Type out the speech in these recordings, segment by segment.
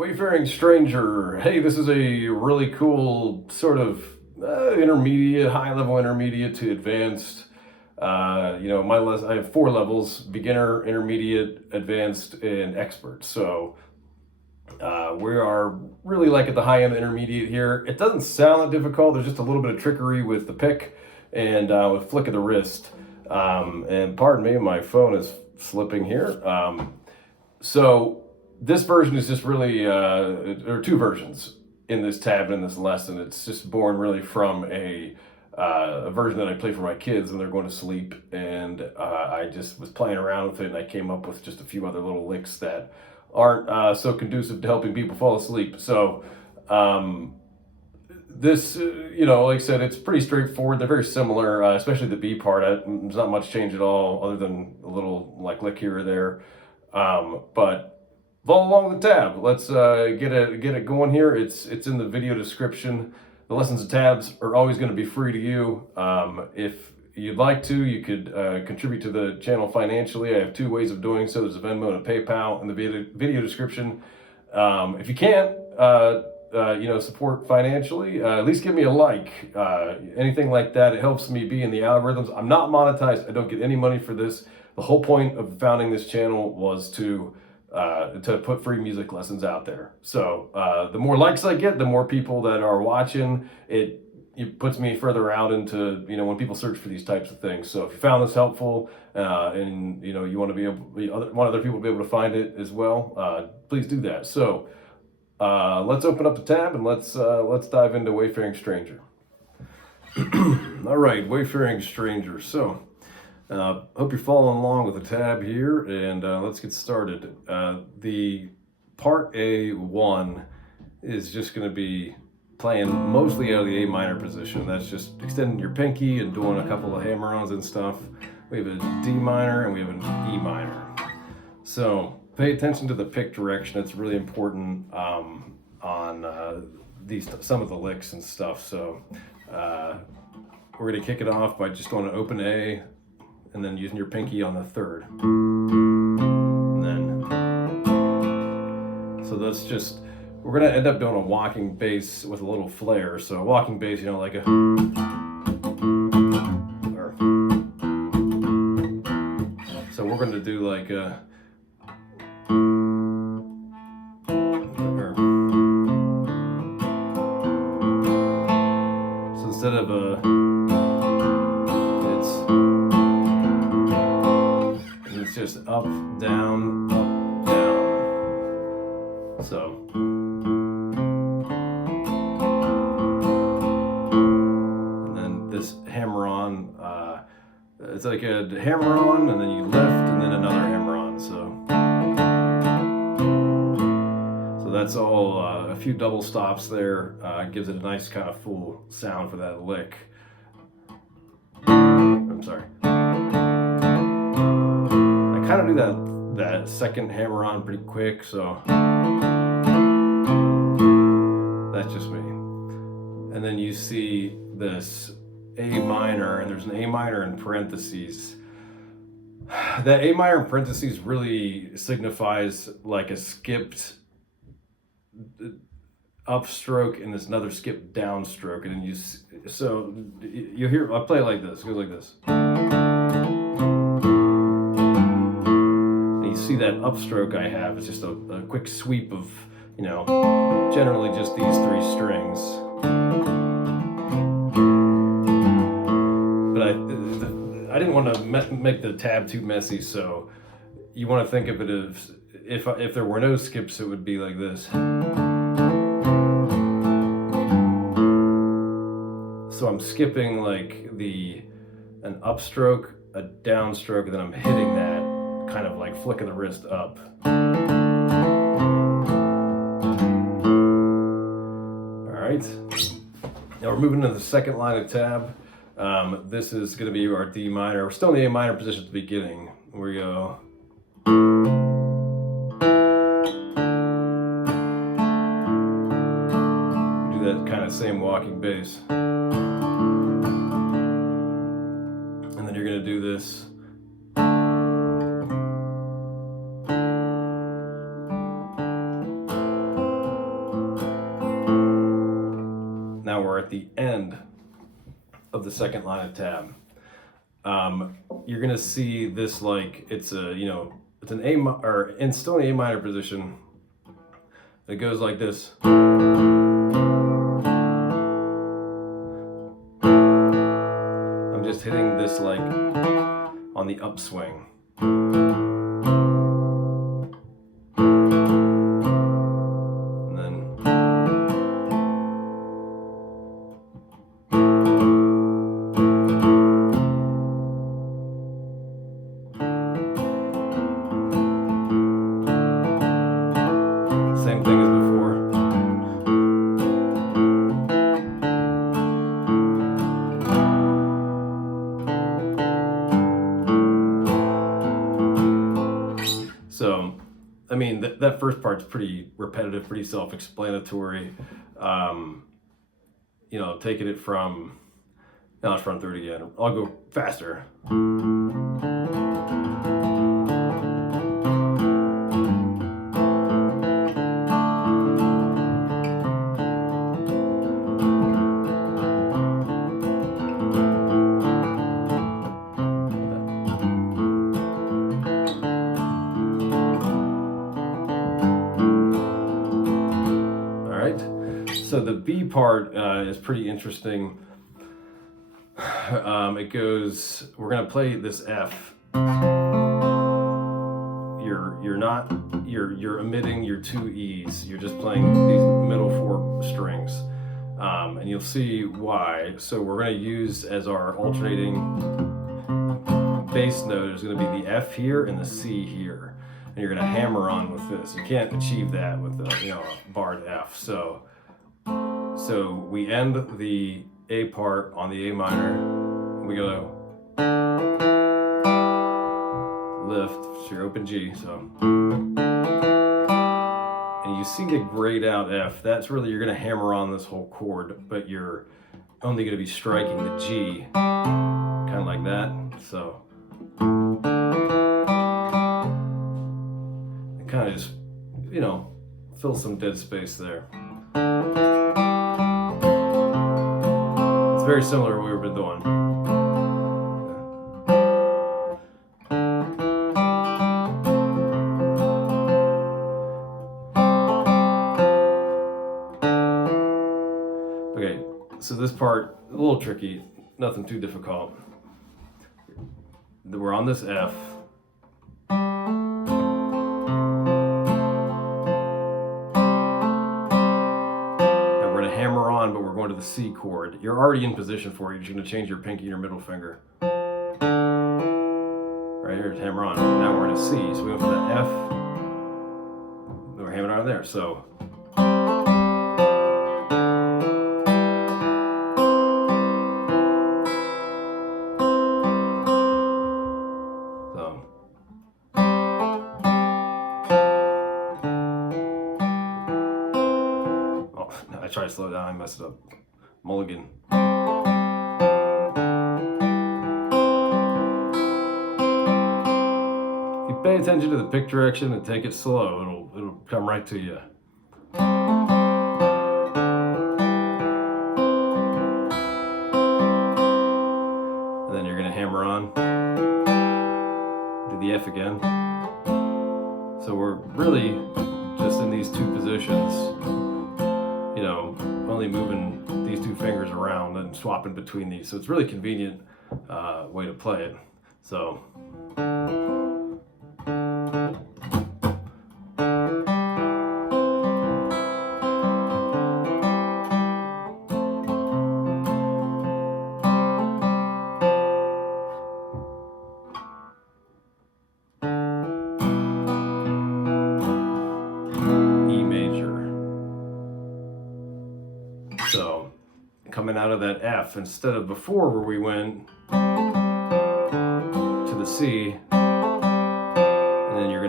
Wayfaring stranger. Hey, this is a really cool sort of intermediate, high level intermediate to advanced. I have 4 levels: beginner, intermediate, advanced, and expert. So we are really like at the high end intermediate here. It doesn't sound that difficult. There's just a little bit of trickery with the pick and with flick of the wrist. And pardon me, my phone is slipping here. So this version is just really, there are 2 versions in this tab and in this lesson. It's just born really from a version that I play for my kids when they're going to sleep. And I just was playing around with it, and I came up with just a few other little licks that aren't so conducive to helping people fall asleep. So this, like I said, it's pretty straightforward. They're very similar, especially the B part. There's not much change at all other than a little like lick here or there. But follow along with the tab. Let's get it going here. It's in the video description. The lessons and tabs are always going to be free to you. If you'd like to, you could contribute to the channel financially. I have 2 ways of doing so. There's a Venmo and a PayPal in the video description. If you can't, support financially, at least give me a like. Anything like that, it helps me be in the algorithms. I'm not monetized. I don't get any money for this. The whole point of founding this channel was to put free music lessons out there. So the more likes I get, the more people that are watching, it puts me further out into, when people search for these types of things. So if you found this helpful, and you want to want other people to be able to find it as well, please do that. So let's open up the tab and let's dive into Wayfaring Stranger. All right, Wayfaring Stranger. So hope you're following along with the tab here, and let's get started. The part A1 is just going to be playing mostly out of the A minor position. That's just extending your pinky and doing a couple of hammer-ons and stuff. We have a D minor and we have an E minor. So pay attention to the pick direction. It's really important on some of the licks and stuff. So we're going to kick it off by just going to open A and then using your pinky on the 3rd. And then, so that's just, we're going to end up doing a walking bass with a little flair. So a walking bass, like a, or, so we're going to do like a, or, so instead of a, it's just up, down, down. So. Hammer-on, it's like a hammer-on, and then you lift, and then another hammer-on. So that's all. A few double stops there gives it a nice kind of full sound for that lick. I'm sorry. I kind of do that second hammer-on pretty quick, so that's just me. And then you see this A minor, and there's an A minor in parentheses. That A minor in parentheses really signifies like a skipped upstroke and there's another skipped downstroke, and then you hear, I'll play it like this. It goes like this. And you see that upstroke I have. It's just a quick sweep of, generally just these 3 strings. I didn't want to make the tab too messy, so you want to think of it as if there were no skips, it would be like this. So I'm skipping like an upstroke, a downstroke, and then I'm hitting that kind of like flick of the wrist up. All right. Now we're moving to the second line of tab. This is going to be our D minor. We're still in the A minor position at the beginning. We go. We do that kind of same walking bass. And then you're going to do this. at the end of the second line of tab. You're gonna see this like it's a it's an or in still an A minor position. It goes like this. I'm just hitting this like on the upswing. And then same thing as before. So, I mean, that first part's pretty repetitive, pretty self-explanatory. Taking it from, now let's run through it again. I'll go faster. So the B part is pretty interesting. It goes, we're gonna play this F. You're omitting your two E's. You're just playing these middle four strings. And you'll see why. So we're gonna use as our alternating bass note is gonna be the F here and the C here. And you're gonna hammer on with this. You can't achieve that with a barred F. So we end the A part on the A minor. We go lift, so your open G. And you see the grayed out F. That's really, you're gonna hammer on this whole chord, but you're only gonna be striking the G, kind of like that. So it kind of just, fill some dead space there. It's very similar to what we've been doing. Okay, so this part, a little tricky, nothing too difficult. We're on this F. Hammer on, but we're going to the C chord. You're already in position for it. You're just going to change your pinky and your middle finger. Right here, hammer on. Now we're in a C. So we went from the F. We're hammering on there. So. I tried to slow it down, I messed it up. Mulligan. If you pay attention to the pick direction and take it slow, it'll come right to you. And then you're gonna hammer on. Do the F again. So we're really just in these two positions. Only moving these two fingers around and swapping between these. So it's really convenient way to play it. So. So, coming out of that F, instead of before where we went to the C, and then you're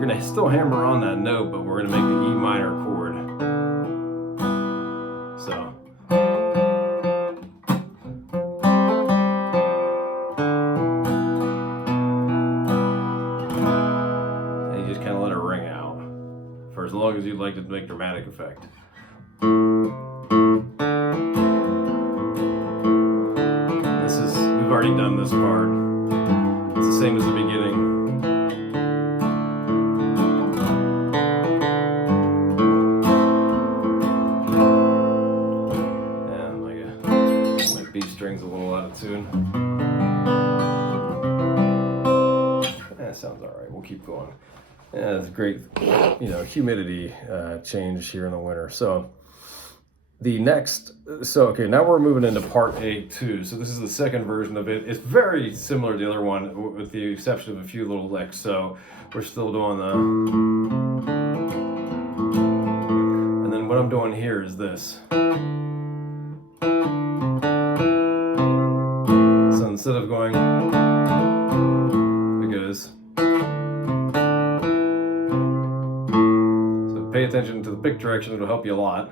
gonna still hammer on that note, but we're gonna make the E minor chord. So. And you just kind of let it ring out for as long as you'd like to make dramatic effect. We've already done this part. It's the same as the beginning. My B string's a little out of tune. That sounds all right. We'll keep going. Yeah, it's great, humidity change here in the winter. So okay, now we're moving into part A2. So this is the second version of it. It's very similar to the other one, with the exception of a few little licks. So we're still doing and then what I'm doing here is this. So instead of going, it goes. So pay attention to the pick direction, it'll help you a lot.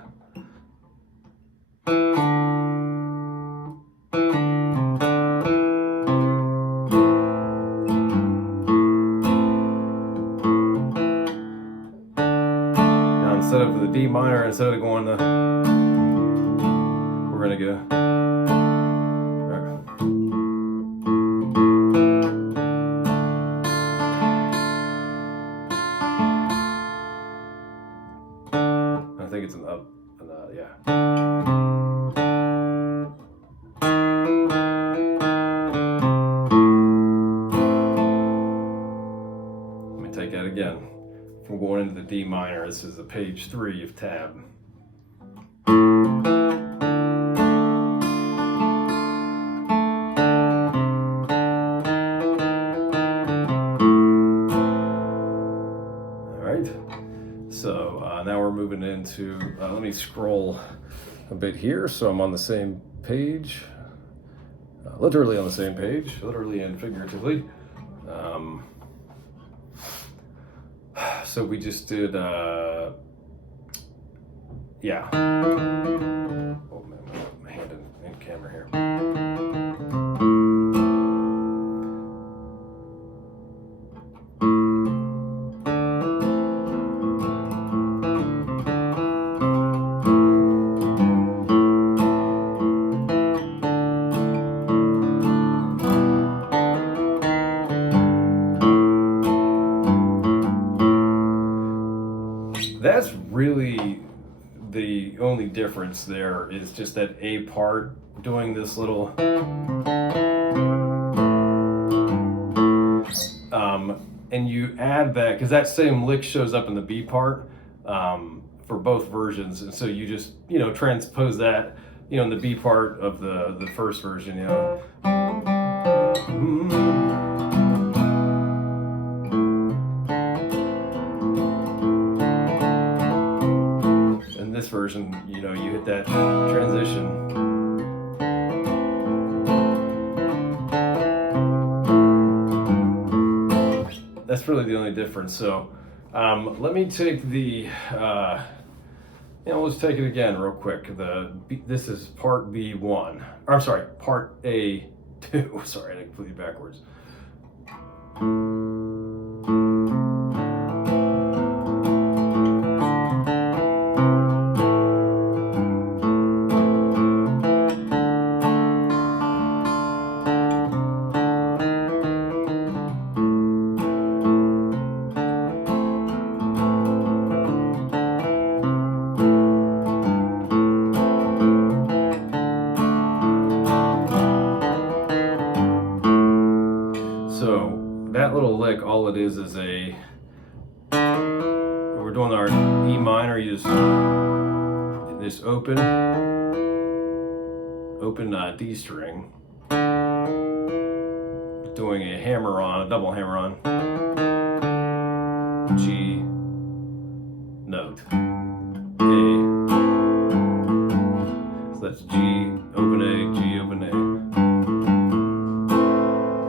Now instead of the D minor, instead of going we're gonna go. I think it's an up, yeah. Let me take that again. From going into the D minor, this is the page 3 of tab. So now we're moving into, let me scroll a bit here so I'm on the same page, literally on the same page, literally and figuratively. So we just did, yeah. Oh man, my hand in camera here. That's really the only difference there, is just that A part doing this little and you add that because that same lick shows up in the B part for both versions, and so you just transpose that in the B part of the first version, this version, you hit that transition. That's really the only difference. So let me take the, let's take it again real quick. This is part B1. Or I'm sorry, part A2. Sorry, I completely backwards. So that little lick, all it is we're doing our E minor, you just open D string, doing a double hammer on G note, A, so that's G, open A, G, open A,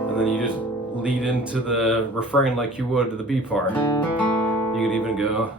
and then you just lead into the refrain like you would to the B part. You could even go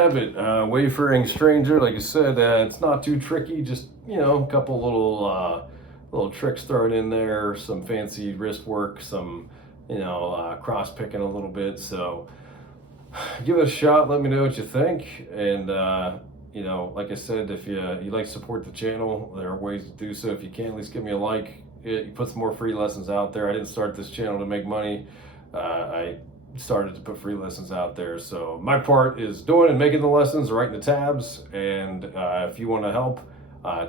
have it. Wayfaring Stranger, like I said, it's not too tricky. Just, a couple little tricks thrown in there, some fancy wrist work, some, cross picking a little bit. So give it a shot. Let me know what you think. And, like I said, if you like to support the channel, there are ways to do so. If you can, at least give me a like. You put some more free lessons out there. I didn't start this channel to make money. I started to put free lessons out there. So my part is doing and making the lessons, writing the tabs. And if you want to help,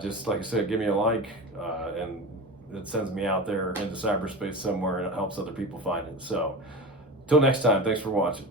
just like I said, give me a like, and it sends me out there into cyberspace somewhere, and it helps other people find it. So till next time, thanks for watching.